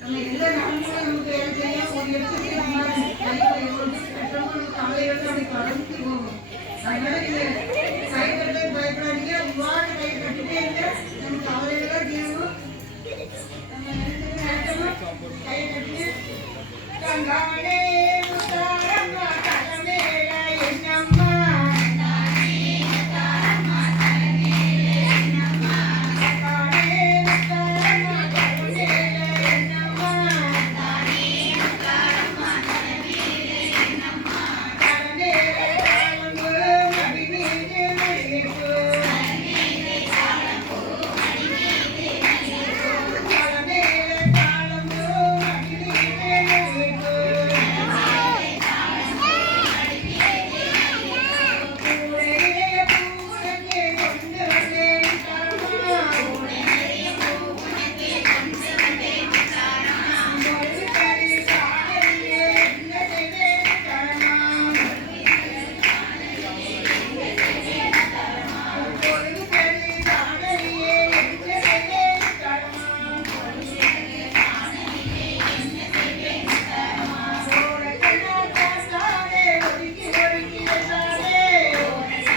நம்ம எல்லா நாளுமே நமக்கு வேலை செய்ய ஒரு இடத்துக்கு நம்ம பெற்றவங்களுக்கு கவலையோடு அப்படி கலந்து போகும். அதனால நீங்க கை கட்ட பயப்படாதீங்க. இவ்வாறு கை கட்டிட்டே இருங்க. நம்ம கவலையெல்லாம்